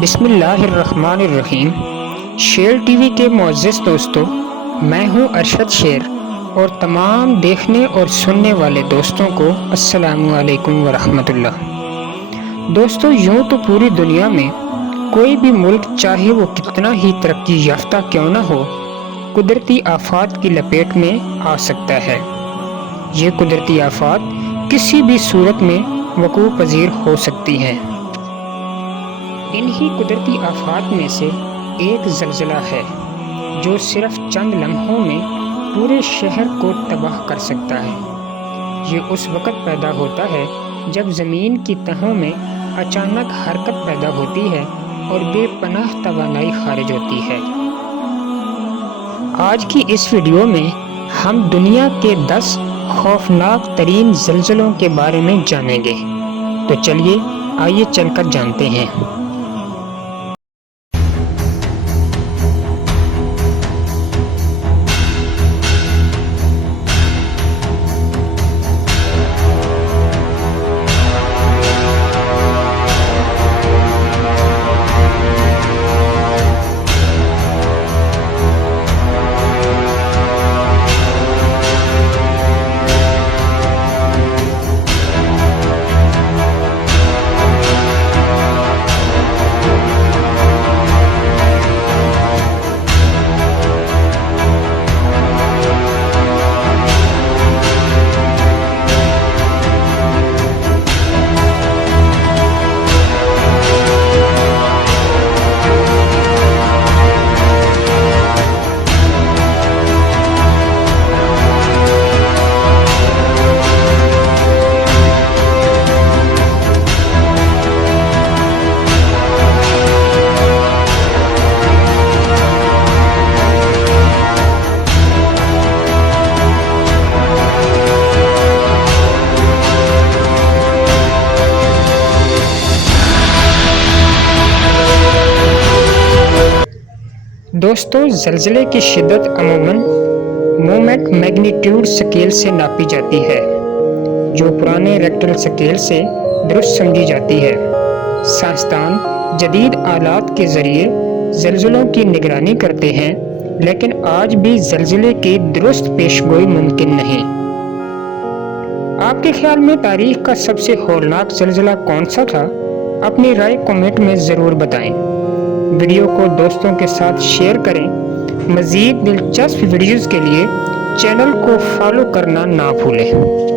बिस्मिल्लाहिर्रहमानिर्रहीम। शेर टीवी के मुअज़्ज़िज़ दोस्तों, मैं हूं अरशद शेर और तमाम देखने और सुनने वाले दोस्तों को अस्सलामु अलैकुम वरहमतुल्लाह। दोस्तों, यूं तो पूरी दुनिया में कोई भी मुल्क चाहे वो कितना ही तरक्की याफ्ता क्यों ना हो, कुदरती आफात की लपेट में आ सकता है। ये कुदरती आफात किसी भी सूरत में वक़ू पज़ीर हो सकती हैं। इन्हीं कुदरती आफात में से एक ज़लज़ला है जो सिर्फ चंद लम्हों में पूरे शहर को तबाह कर सकता है। ये उस वक़्त पैदा होता है जब ज़मीन की तहों में अचानक हरकत पैदा होती है और बेपनाह तवानाई खारिज होती है। आज की इस वीडियो में हम दुनिया के 10 खौफनाक तरीन ज़लज़लों के बारे में जानेंगे। तो चलिए आइए चलकर जानते हैं। दोस्तों, ज़लज़ले की शिद्दत अमूमन मोमेंट मैग्नीट्यूड स्केल से नापी जाती है, जो पुराने रेक्टल स्केल से दुरुस्त समझी जाती है। साइंसदान जदीद आलात के ज़रिए ज़लज़लों की निगरानी करते हैं, लेकिन आज भी ज़लज़ले की दुरुस्त पेशगोई मुमकिन नहीं। आपके ख्याल में तारीख का सबसे हौलनाक ज़लज़ला कौन सा था? अपनी राय कमेंट में ज़रूर बताएं। वीडियो को दोस्तों के साथ शेयर करें। मज़ीद दिलचस्प वीडियोज़ के लिए चैनल को फॉलो करना ना भूलें।